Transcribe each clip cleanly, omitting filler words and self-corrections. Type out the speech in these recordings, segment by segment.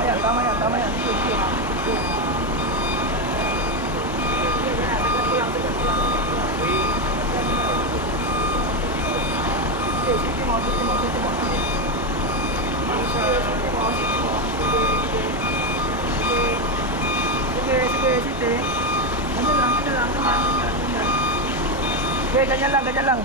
tama yan, tama yan. Sige, sige. Sige mo. Sige. Ganyan lang. Okay, ganyan lang.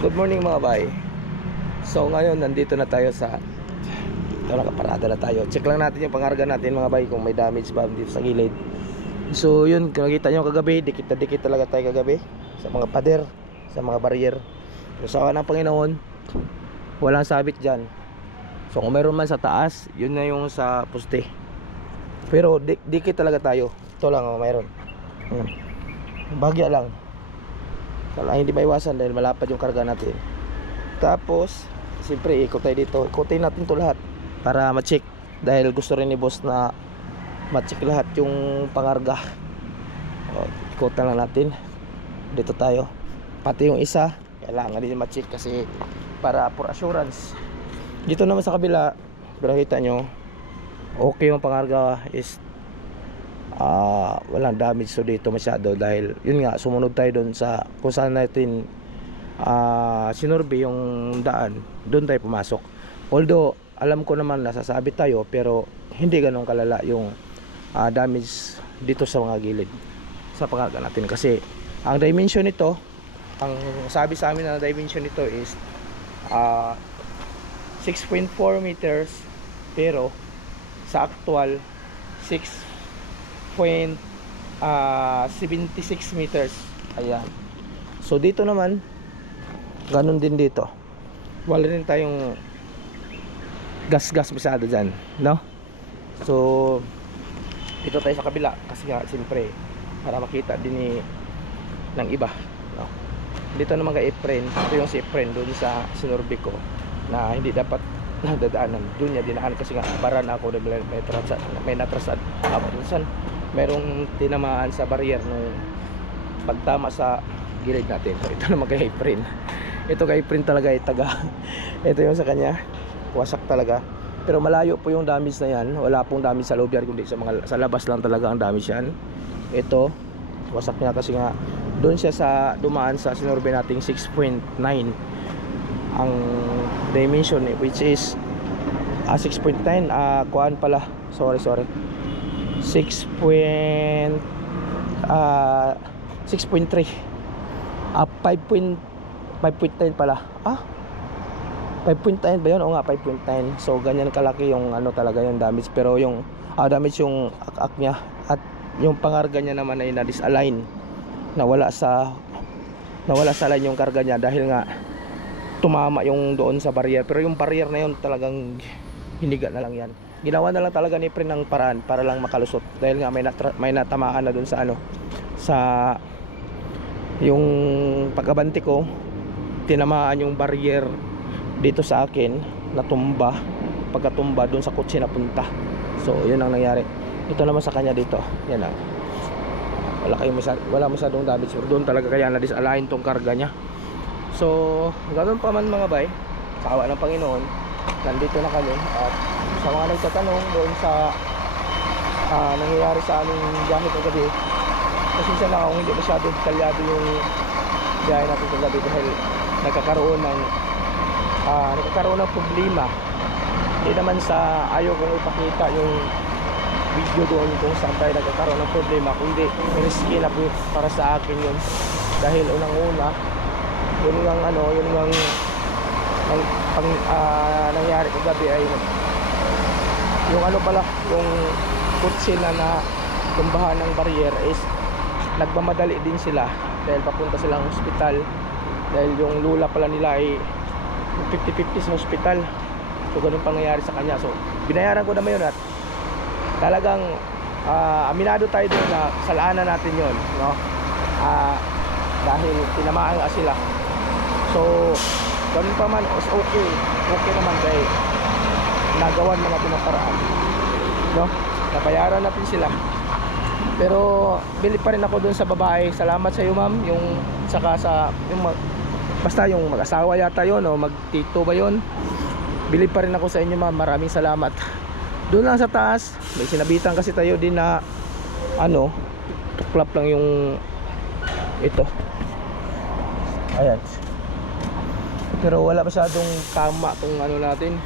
Good morning mga bay. So ngayon nandito na tayo sa nakaparada na tayo. Check lang natin yung pangarga natin mga bay kung may damage ba dito sa gilid. So yun, kung nakita nyo kagabi, dikit na dikit talaga tayo kagabi sa mga pader, sa mga barrier. So sa awan ng Panginoon, walang sabit dyan. So kung meron man sa taas, yun na yung sa poste. Pero dikit talaga tayo. Ito lang mayroon. Bagya lang. Kala hindi maiwasan dahil malapad yung karga natin. Tapos siyempre ikot tayo dito. Ikotin natin to lahat para ma-check. Dahil gusto rin ni boss na ma-check lahat yung pangarga. Ikotan lang natin. Dito tayo. Pati yung isa kailangan din ma-check kasi para for assurance. Dito naman sa kabila, pero kita nyo okay yung pangarga is walang damage so dito masyado dahil yun nga sumunod tayo doon sa kung saan natin sinurvey yung daan, doon tayo pumasok. Although alam ko naman nasasabit tayo pero hindi ganun kalala yung damage dito sa mga gilid sa pangarga natin kasi ang dimension nito, ang sabi sa amin na dimension nito is 6.4 meters pero sa actual 6.76 meters. Ayan. So dito naman ganun din dito. Wala rin tayong gas masyado dyan, no? So dito tayo sa kabila kasi nga siyempre para makita din ng iba, no? Dito naman kay Efren, ito yung si Efren doon sa sinurvey ko na hindi dapat nadadaanan. Doon niya dinaan kasi nga baran ako may natrasad. Minsan merong tinamaan sa barrier nung pagtama sa gilid natin. So ito naman kay Efren. Ito kay Efren talaga taga. Ito yung sa kanya. Wasak talaga. Pero malayo po yung damage na yan. Wala pong damage sa loob yan kundi sa labas lang talaga ang damage yan. Ito wasak niya kasi nga doon siya sa dumaan sa sinurvey nating 6.9 ang dimension which is 6.9 kuan pala sorry 6.3 5.9 pala 5.9 ba yun? O nga 5.9. So ganyan kalaki yung ano talaga yung damage. Pero yung damage yung ak niya. At yung pangarga niya naman ay na-disalign. Nawala sa line yung karga niya dahil nga tumama yung doon sa barrier. Pero yung barrier na yun talagang hiniga na lang yan. Ginawa na lang talaga ni Pre ng paraan para lang makalusot, dahil nga may natamaan na dun sa ano, sa yung pagkabanti ko, tinamaan yung barrier dito sa akin, natumba. Pagkatumba dun sa kotse na punta. So yun ang nangyari. Ito naman sa kanya dito, yan ang wala masyadong damage. Doon talaga kaya na disalign tong karga niya. So ganoon pa man mga bay, sa awa ng Panginoon, nandito na kami. At sa mga nagtatanong doon sa nangyayari sa aming biyahe kagabi, pasensya na kung hindi masyadong detalyado yung biyahe natin kagabi, dahil nagkakaroon ng problema. Hindi naman sa ayaw kong ipakita yung video doon kung saan tayo nagkakaroon ng problema, kundi risky na po para sa akin yun. Dahil unang-una, yun ang nangyari kagabi ay yung yung kutsi na tumbahan ng barrier is nagmamadali din sila dahil papunta silang hospital, dahil yung lula pala nila ay 50-50 sa hospital. So ganun pang nangyari sa kanya. So binayaran ko naman yun, at talagang aminado tayo doon na salaanan natin yun, no? Dahil tinamaan nga sila. So ganun pa man, okay naman, dahil nagawan mga pinaparaan, no? Nabayaran natin sila. Pero bilib pa rin ako doon sa babae. Salamat sa iyo, ma'am. Yung saka sa basta yung mag-asawa yata yun o magtito ba yun, bilib pa rin ako sa inyo, ma'am. Maraming salamat. Doon lang sa taas may sinabitan kasi tayo din na tuklap lang yung ito, ayan. Pero wala masyadong tama tong natin,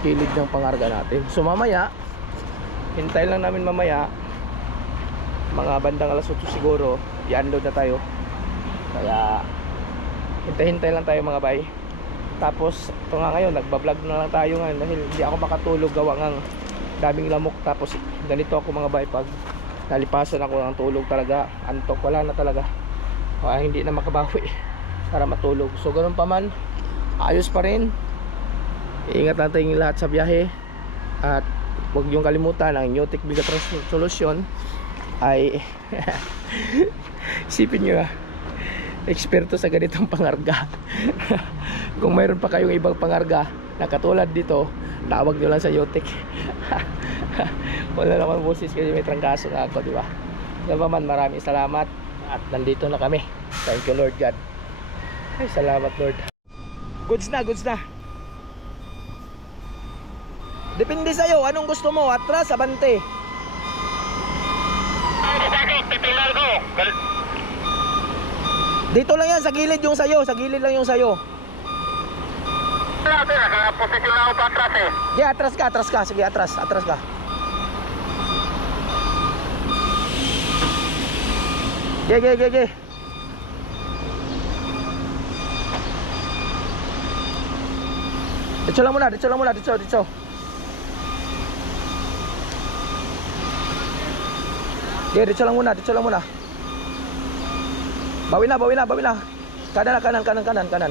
kilid ng pangarga natin. So mamaya, hintay lang namin mamaya, mga bandang alas 8 siguro, i-unload na tayo. Kaya hintay-hintay lang tayo mga bay. Tapos ito nga ngayon, nagbablog na lang tayo ngayon dahil hindi ako makatulog, gawa ng daming lamok. Tapos ganito ako mga bay, pag nalipasan ako ng tulog talaga, antok, wala na talaga, hindi na makabawi para matulog. So ganun pa man, ayos pa rin. Iingat natin yung lahat sa biyahe. At huwag yung kalimutan, ang Newtek Bigatron Solution ay isipin nyo eksperto sa ganitong pangarga. Kung mayroon pa kayong ibang pangarga na katulad dito, tawag nyo lang sa Newtek. Wala naman boses kasi may trangkaso na ako, diba? Naman, maraming salamat. At nandito na kami. Thank you Lord God. Ay, salamat Lord. Goods na. Depende sa'yo, anong gusto mo? Atras, abante? Dito lang yan, sa gilid yung sayo. Sa gilid lang yung sayo. Posisyon na ako pa atras eh. Yeah, atras ka. Sige, atras ka. Ge. Dito lang muna. Ge, dito lang muna. Bawi na. Kanan. Kanan.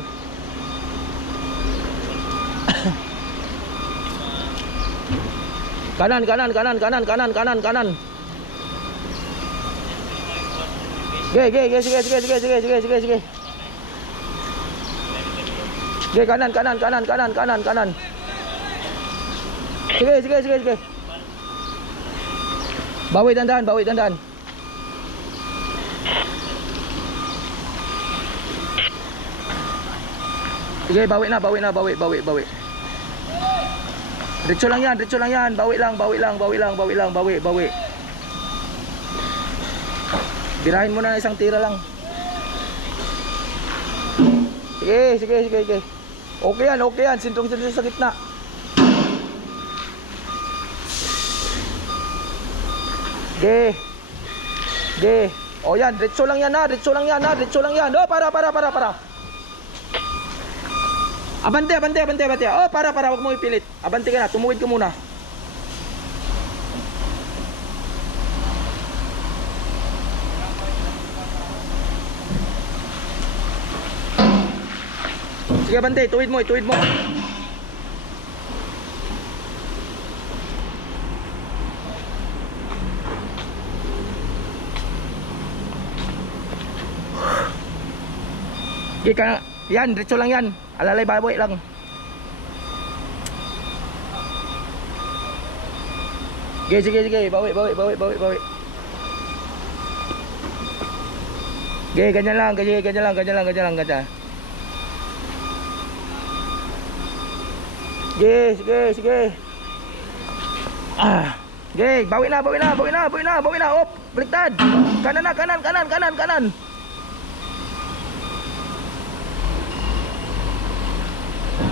Sige. Sige, kanan. Sige. Bawi dandan. Sige, bawi na. Diretso lang yan. Bawi lang. Birahin mo na isang tira lang. Sige. Okay yan. Sintong sa gitna. Ge. O yan, diretso lang yan. Oh, para. Abante. Oh, para, wag mo ipilit. Abante ka na, tumuwid ka muna. Sige, abante, tuwid mo. Sige ka, yan, diretso lang yan. Alalay baboy lang. Sige, bawi. Sige, ganyan lang. Sige. Sige, bawi na. Op, baliktad. Kanan.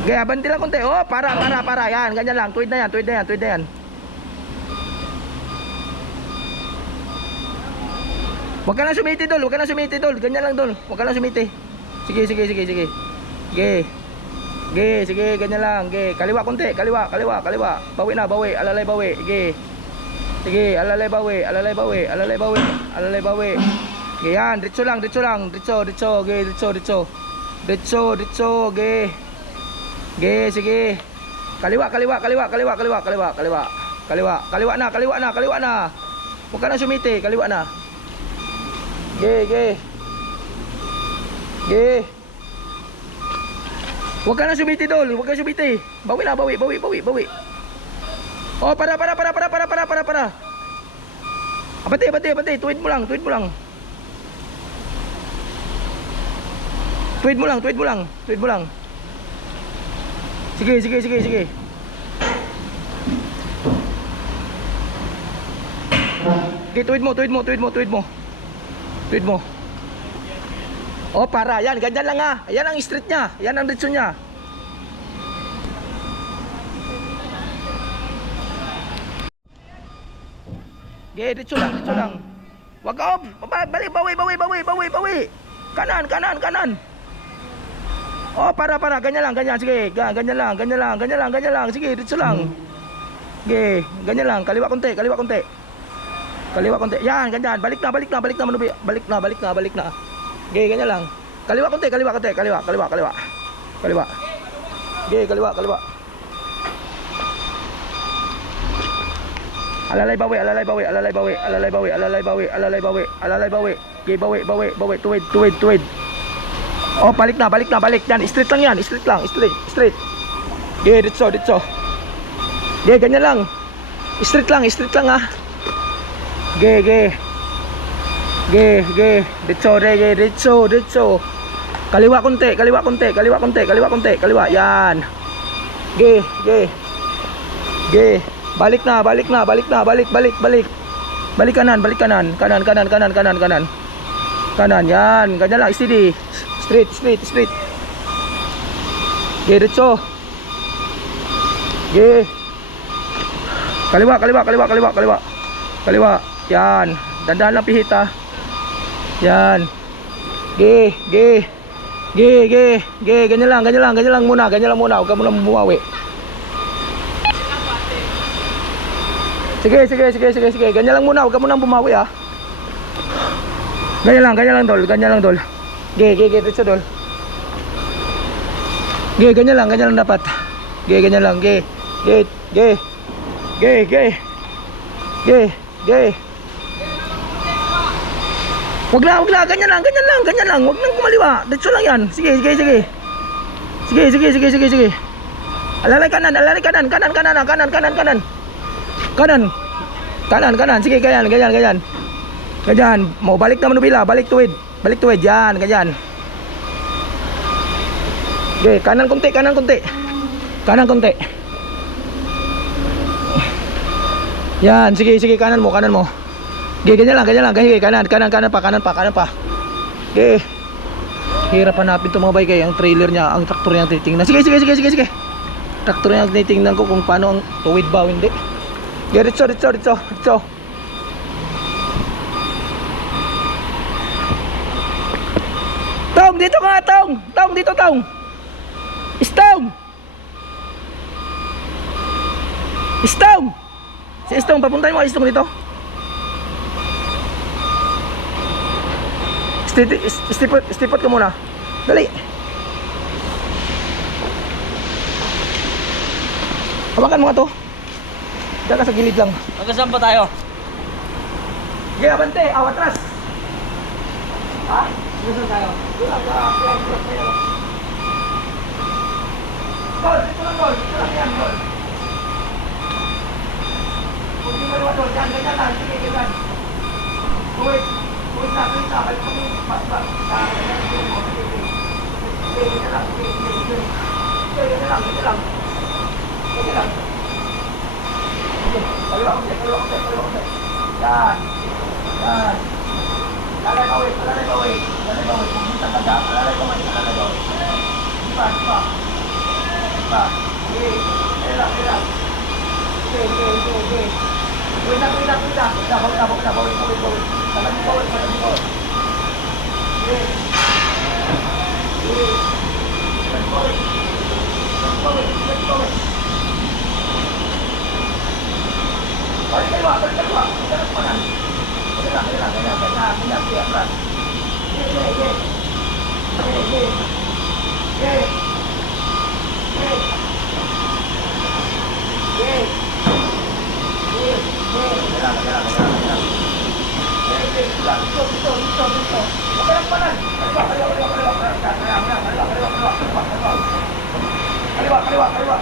Sige, abanti lang konti. Oh, para. Yan, ganyan lang. Tuwid na yan. Huwag ka lang sumiti, Dol. Ganyan lang, Dol. Huwag ka lang sumiti. Sige. Sige, ganyan lang. Sige, kaliwa konti. Kaliwa. Bawi na. Alalay bawi. Sige, alalay bawi. Sige, yan. Diretso lang. Diretso. Sige. Kaliwa na. Huwag ka lang sumiti. Kaliwa na. Ge. Huwag ka na sumiti, Dol. Bawi na. Oh, para. Abante. Tuwid mo lang. Sige. Okay, tuwid mo. Oh, para. Yan, ganyan lang ha. Yan ang street niya. Yan ang diretso niya. Okay, diretso lang. Wag ka, balik, bawi. Kanan. Oh, para. Ganyan lang. Sige, ganyan lang. Sige, diretso lang. Okay, ganyan lang. Kaliwa konti. Yan, ganyan. Balik na. Okay, ganyan lang. Kaliwa konti. Kaliwa. Okay, kaliwa. Alalay bawi. Okay, bawi. Tuwid. Oh, balik na. Yan, straight lang. Straight. Okay, ditso. Okay, ganyan lang. Straight lang ha. Ge. Ditso. Kaliwa konti. Yan. Ge. Balik na. Balik kanan. Kanan. Yan, ganyan lang. Steady. Straight. Ge, ditso. Ge. Kaliwa. Yan, dandahan lang pihit ha. Yan. Ge. Ganyan lang muna. Huwag ka muna bumawi. Sige. Ganyan lang muna, huwag ka muna bumawi ha. Ganyan lang, Dol. Ge, diretso, Dol. Ge, ganyan lang dapat. Ge. Wag na, ganyan lang. Wag nang kumaliwa. Diretso lang yan. Sige. Alalay kanan. Kanan. Sige, ganyan. Mau balik na manubila, balik tuwid. Yan, ganyan. Okay, kanan konti. Yan, sige, kanan mo. Okay, ganyan lang. Okay, kanan pa. Okay. Hirap hanapin itong mga bike, ang trailer niya, ang traktor niya titingnan. Sige. Traktor niya titingnan ko kung paano ang tuwid ba o hindi. Okay, ditso. Tong, dito ka, Tong. Istong. Si Istong, papuntahin mo Istong dito. Stipot ka muna. Dali. Hawakan mo nga to. Diyan ka sa gilid lang. Hanggang saan pa tayo? Okay, abante. Atras. Ha? Nasaan tayo? Doon lang, Tol, dito lang, Tol. Dito lang yan, Tol. Kung di mo Tol, yan, ganyan lang. Sige, ganyan. Wait na. Balik kami yung pas-pas. Sige, ganyan lang. Sige, ganyan lang. Ganyan lang. Kaliwa ko. Yan. Lalay kawin. Pumunta ka dyan. Lalay kawin. Diba? Sige. Kailang. Sige. Wait na. Bawin. Malamig bawin. Sige. Bawin. Balik kaliwa. Ganyan pa na. Ganyan. Siap. Kaliwa.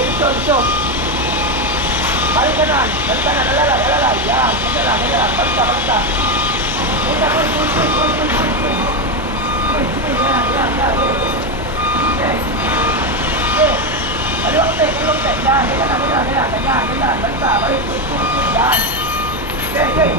Dito. Balik kanan, alalay. Yan, ganyan. Balik ka. Kaliwa ko, yan, ganyan. Balik. Yan. Okay.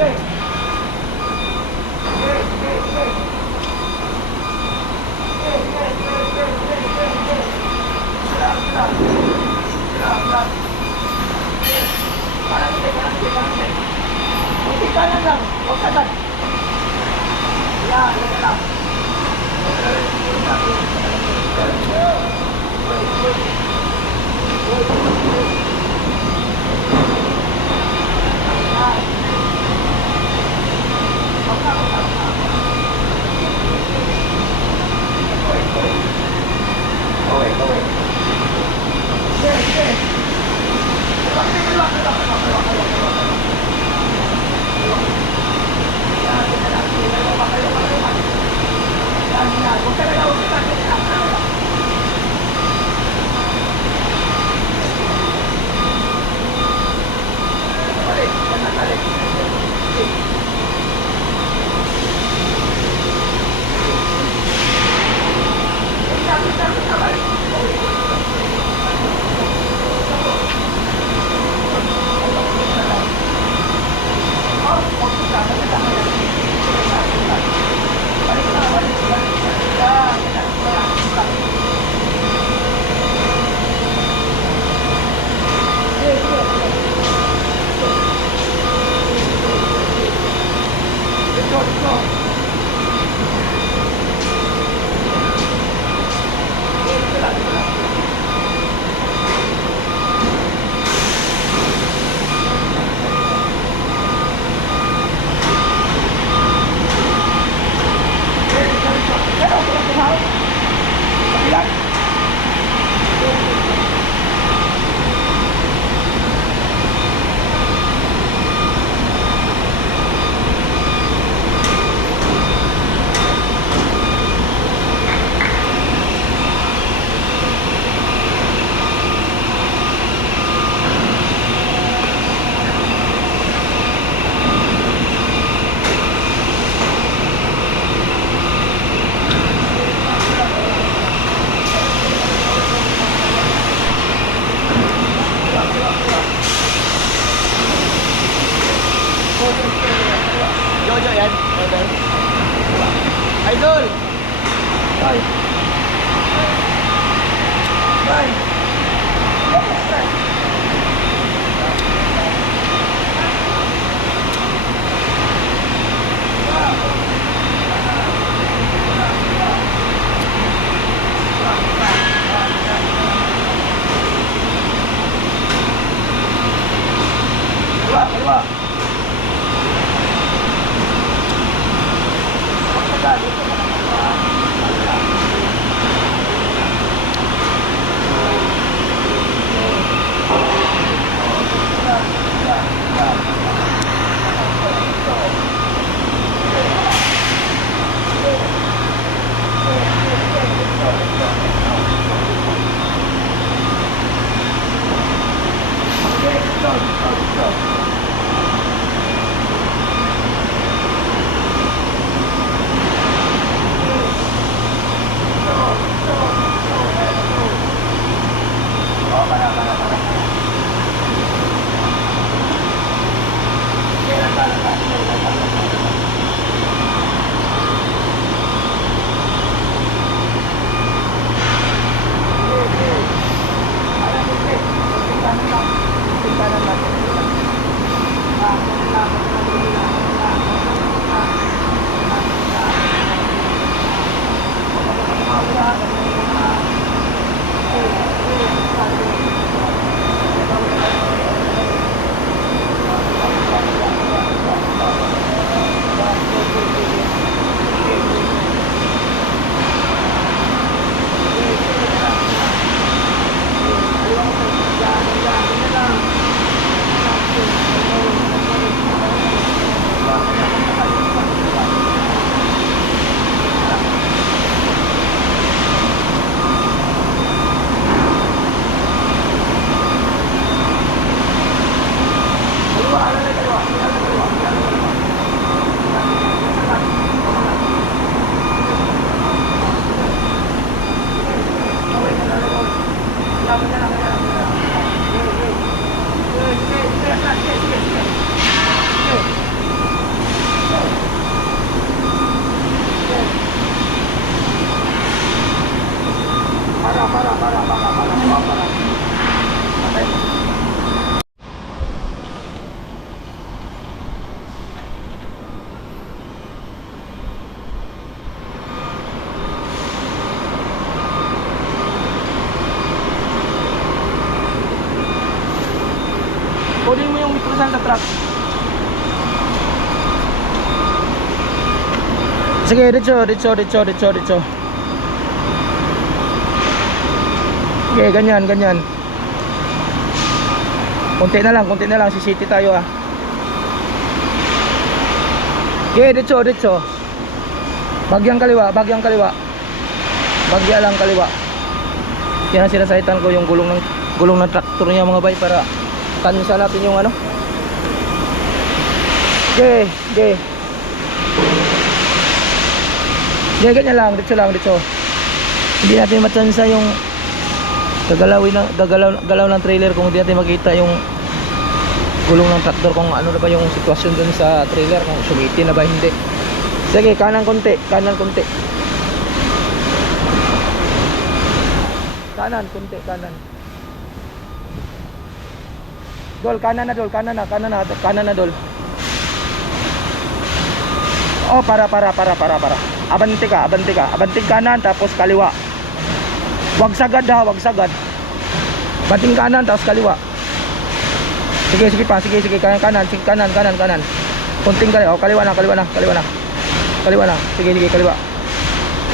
Kunti kanan lang, huwag sagad. Yan, ganyan lang. Jojo yan, Idol. Idol! Bye! Kaliwa! Kunin mo yung ipusan sa truck. Sige, dito. Okay, ganyan. Konti na lang, sisiti tayo ah. Okay, dito. Bagyang kaliwa. Bagya lang kaliwa. Yan ang sinasaitan ko, yung gulong ng traktor niya mga bay, para kansa natin yung ano. Okay. Yeah, ganyan lang, dito. Hindi natin matsansa yung gagalaw ng trailer kung hindi natin makita yung gulong ng traktor, kung ano na ba yung sitwasyon dun sa trailer, kung sumiti na ba hindi. Sige, kanan konti. Kanan konti. Dol, kanan na dol. Oh, para. Abante ka. Abanting kanan tapos kaliwa. Wag sagad. Bating kanan tapos kaliwa. Sige pa. Kanan. Kunting kaliwa. Oh, kaliwa na. Sige, kaliwa.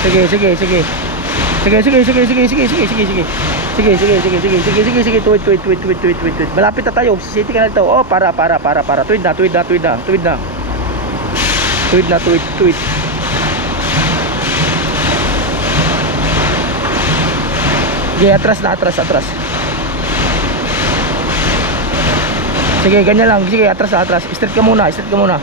Sige. Sige. Tuwid. Malapit na tayo. City ka na dito. Oh, para. Tuwid na. Tuwid. Sige, atras. Sige, ganyan lang. Sige, atras. Straight ka muna. Sa kanan.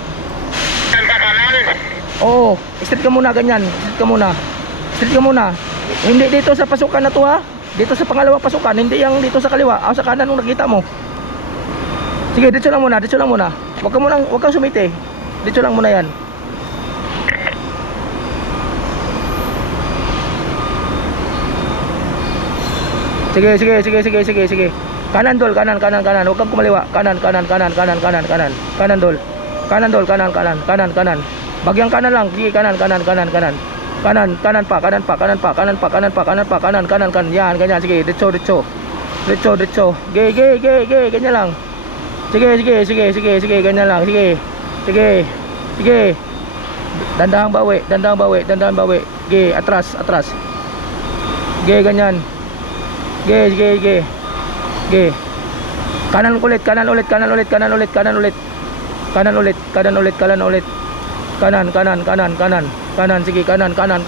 Oo, straight ka muna, ganyan. Straight ka muna. Hindi dito sa pasukan na to ha. Dito sa pangalawang pasukan, hindi yung dito sa kaliwa. Sa kanan nung nakita mo. Sige, dito lang muna. Huwag kang sumiti. Dito lang muna yan. Sige. Kanan dol, kanan. Huwag kang kumaliwa. Kanan. Kanan dol. Kanan. Bagyang kanan lang. Sige, kanan. Kanan pa. Yan, ganyan. Sige, dito. Ge, ganyan lang. Sige, ganyan lang. Sige. Dandahang bawi. Ge, atras. Ge, ganyan. Ge. Kanan ulit. Kanan. Sige, kanan. Kanan.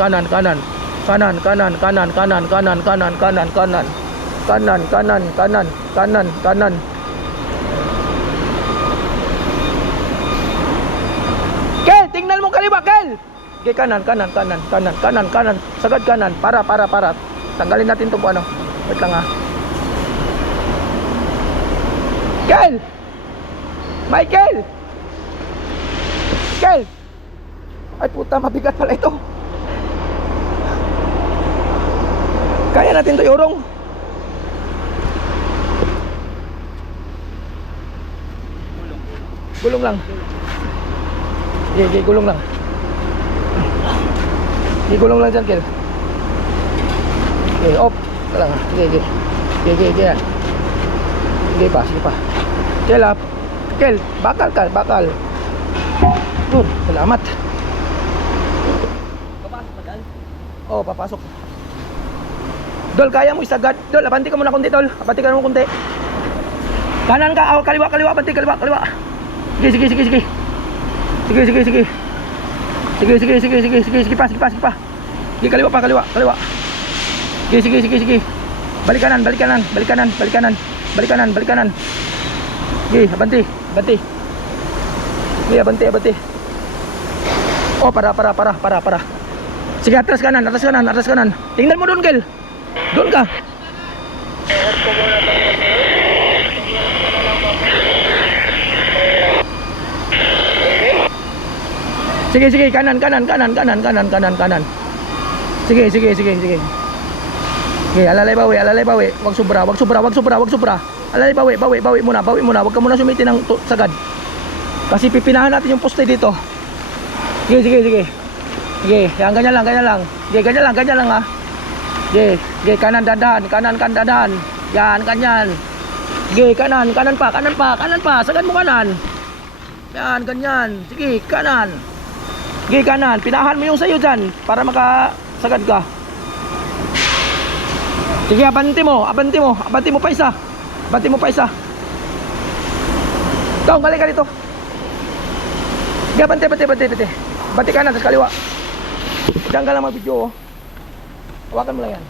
Kel, tingnan mo kaliwa, Kel. Okay, kanan. Sagad kanan. Para. Tanggalin natin 'tong ano. Wait lang ha. Kel! Michael! Kel! Ay puta, mabigat pala ito. Kaya natin 'to, Yorong. Gulong lang. Gulong lang. Gulong lang dyan, Kel. Okay, off. Lang. Sige. Sige pa. Kel, up. Kel, bakal. Good, salamat. Papasok ba dyan? Oo, papasok. Dol, kaya mo isagad. Dol, abanti ka muna kunti, Dol. Abanti ka muna kunti. Kanan ka, kaliwa, abanti, kaliwa. Sige. Sige pa. Sige, kaliwa pa. Sige. Balik kanan. Sige, abanti. Sige, abante. Oh, para. Sige, atras kanan. Tingnan mo doon, Gel. Doon ka. Sige, kanan. Sige. Okay, alalay bawi. Wag sobra. Alalay bawi muna. Wag ka muna sumitin ng sagad. Kasi pipinahan natin yung poste dito. Sige. Sige, yan ganyan lang. Sige, ganyan lang ha. Sige, kanan dadan. Yan, ganyan. Sige, kanan pa. Sagad mo kanan. Yan, ganyan. Sige, kanan. Pinahan mo yung sayo dyan para makasagad ka. Sige, abante mo pa isa. Tong, balik ka dito. Sige, abante. Bati kanan, sa kaliwa. Diyan ka lang mag-video, oh. Hawakan mo lang yan.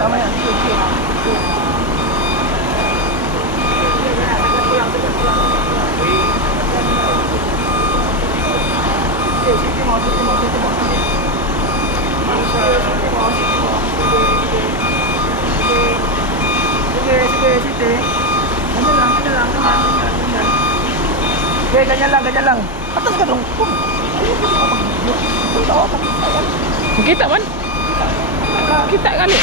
Tama yan. Sige. Ganyan lang. Atas ka dong. Kita man. Kita kali.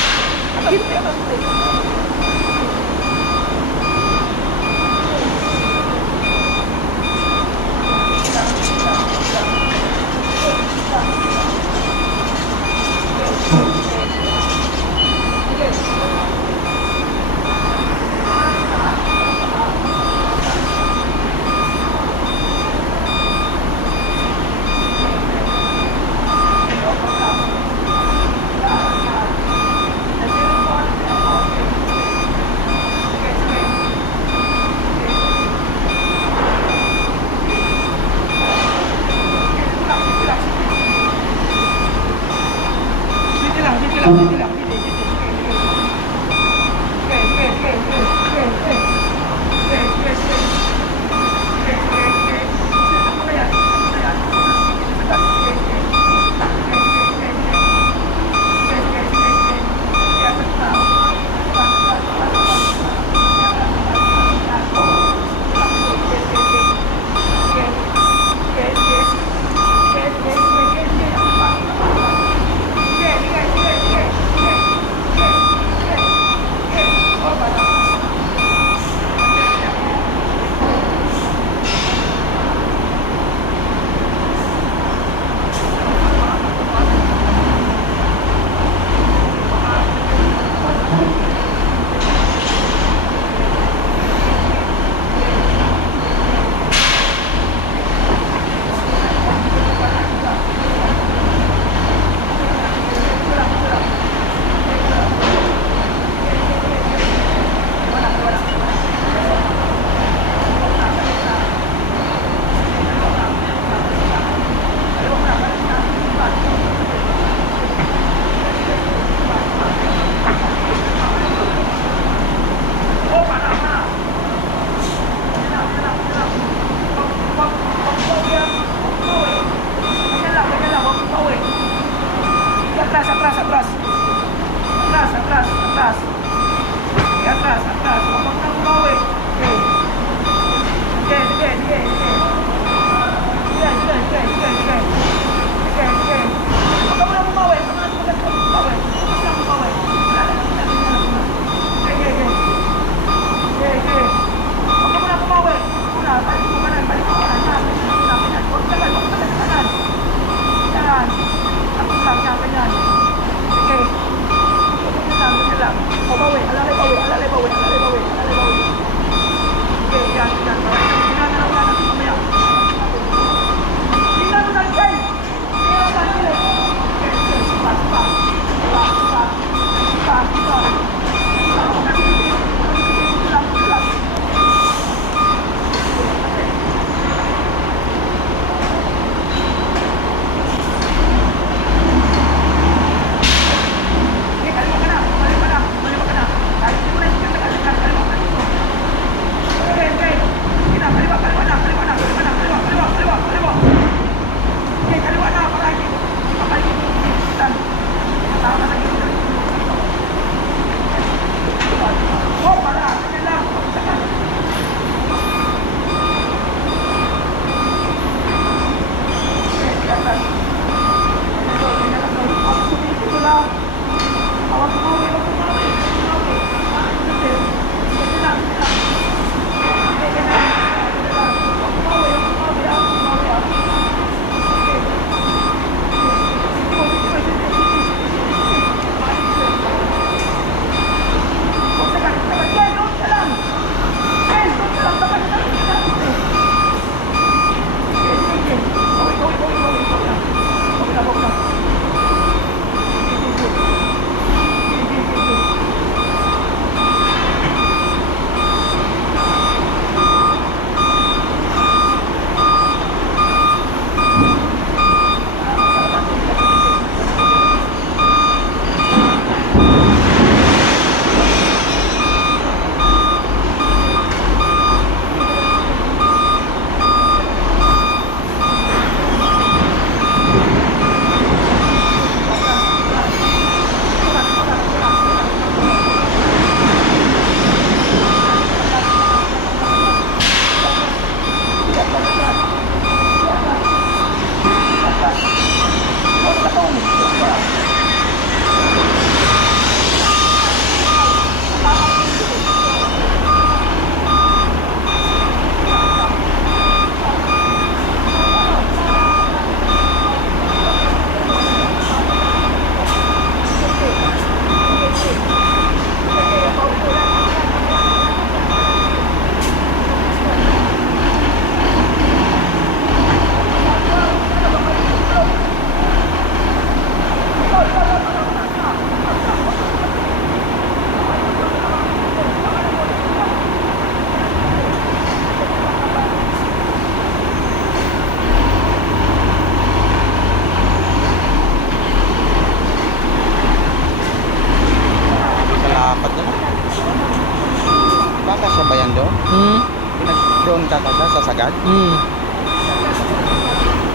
Doon ka sa sagad?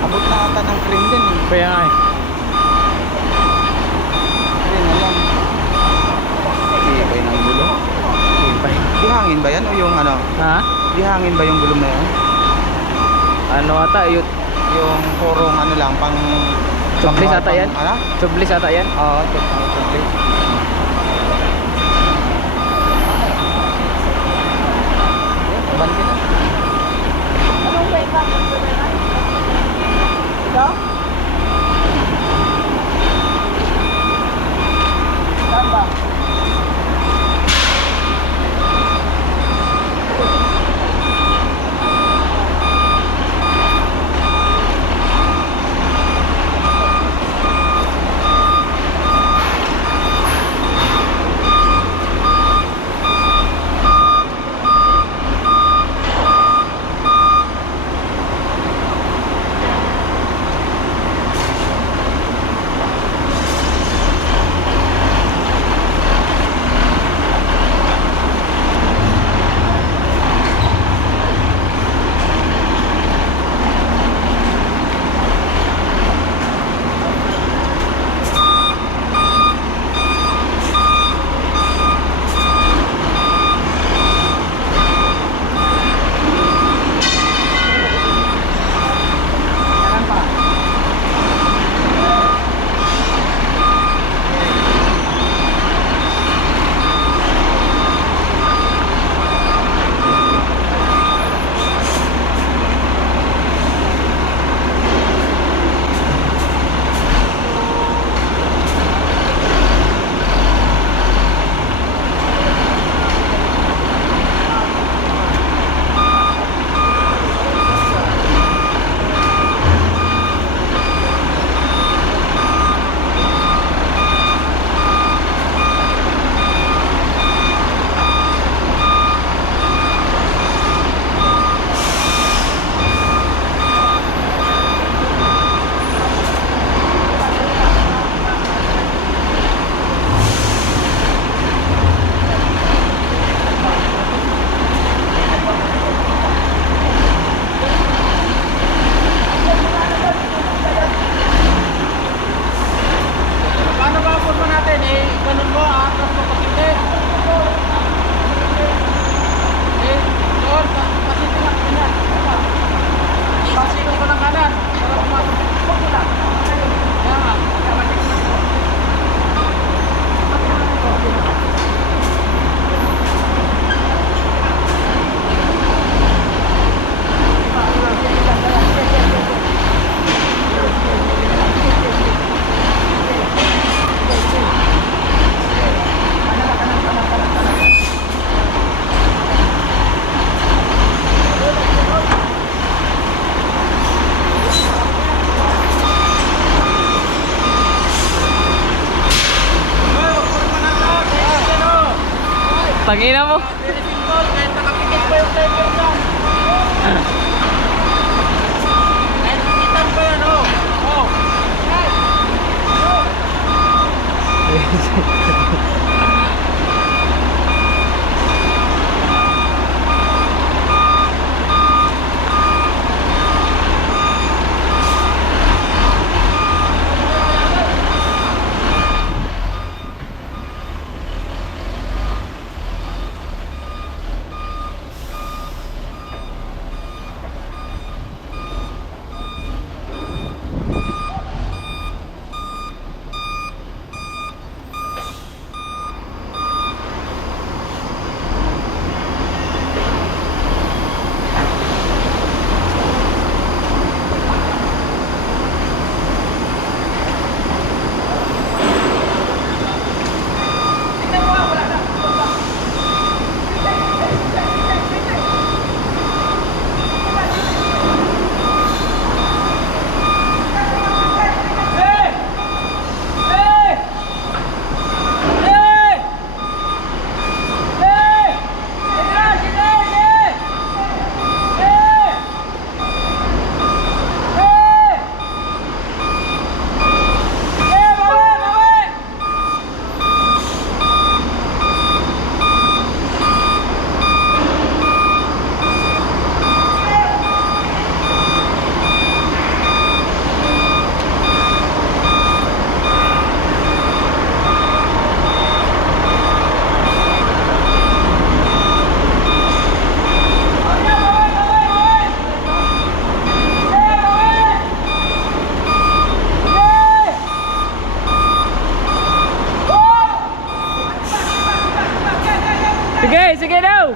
Abot na ata ng frame din eh. Kaya nga eh. Frame na lang. Ibay ng gulong. Ibay. Di hangin ba yan o yung ano? Ha? Di hangin ba yung gulong na yan? Ano ata yun? Yung purong ano lang pang... Tublis ata yan? Ano? Tublis ata yan? Oo, tublis. Ban ka na. Anong way ka? Ito? Saan ba? mo, atras mo pasite. Eh, doon, pasite lang, kanan. Pasite ko ng kanan. Para pumasok. Huwag mo lang. Kaya nga. Tangina mo. Very simple, kahit nakapikit pa yung timer dyan. Kahit nakikitan pa yan, oh. Oh. Sige, sige daw.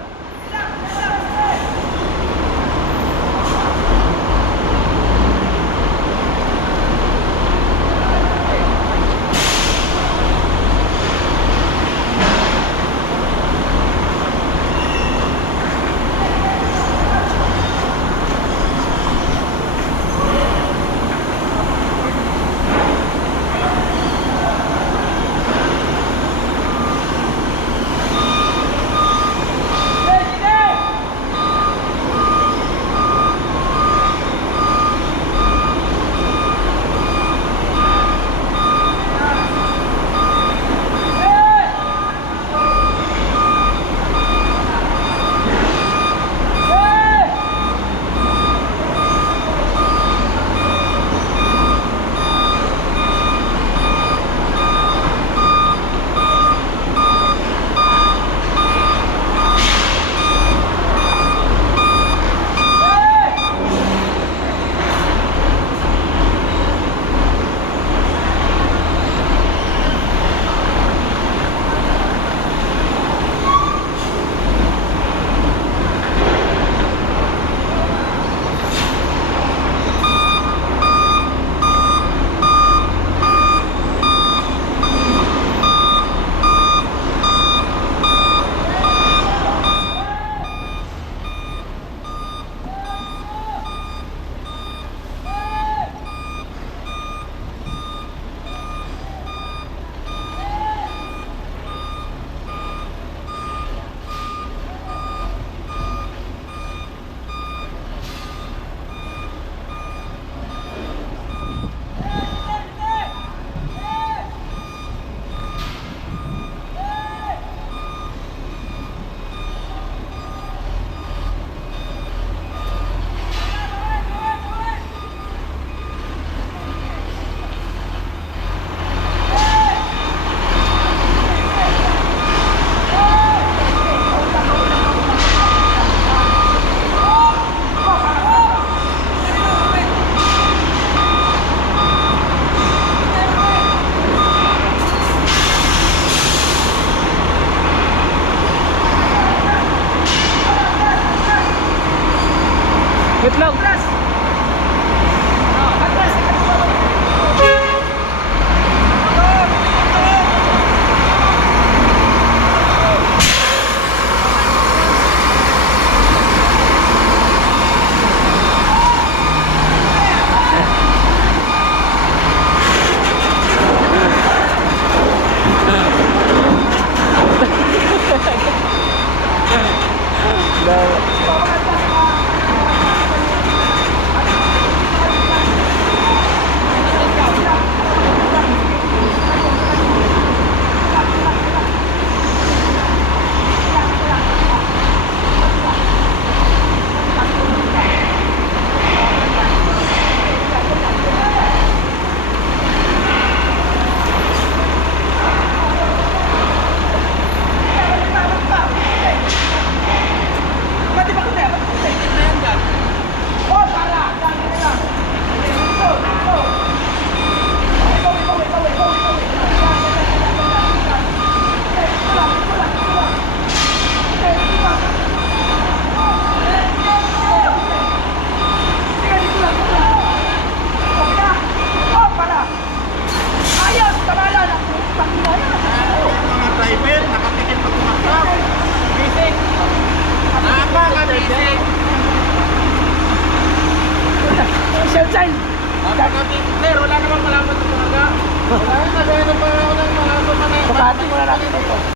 Itlog. Mga driver, nakatikit pag umakyat. Basic. Napaka-basic. Sunshine! Napaka-basic. Wala namang malaman sa mga. Wala na, gano'n pa ako ng mga Pagkati mo na natin ito.